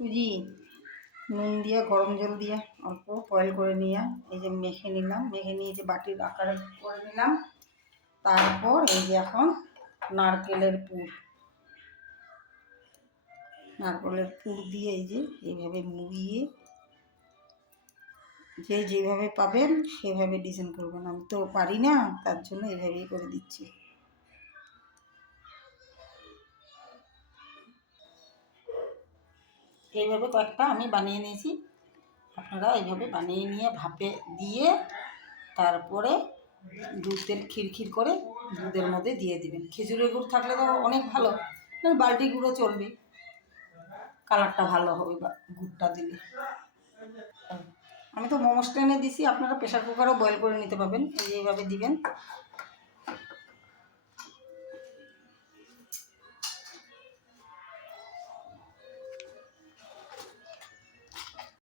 সুজি নুন দিয়ে গরম জল দিয়ে অল্প বয়েল করে নিয়ে এই যে মেখে নিলাম, মেখে নিয়ে যে বাটির আকারে করে নিলাম। তারপর এই যে এখন নারকেলের পুর দিয়ে এই যে এইভাবে মুড়িয়ে যে যেভাবে পাবেন সেভাবে ডিজাইন করবেন। আমি তো পারি না, তার জন্য এইভাবেই করে দিচ্ছি। এইভাবে কয়েকটা আমি বানিয়ে নিয়েছি, আপনারা এইভাবে বানিয়ে নিয়ে ভাপে দিয়ে তারপরে দুধের খিরখির করে দুধের মধ্যে দিয়ে দিবেন। খেজুরের গুড় থাকলে তো অনেক ভালো, বালতি গুঁড়ো চলবে, কালারটা ভালো হবে বা গুড়টা দিলে। আমি তো মোমো স্ট্যান্ডে দিছি, আপনারা প্রেশার কুকারও বয়েল করে নিতে পারবেন। এইভাবে দিবেন,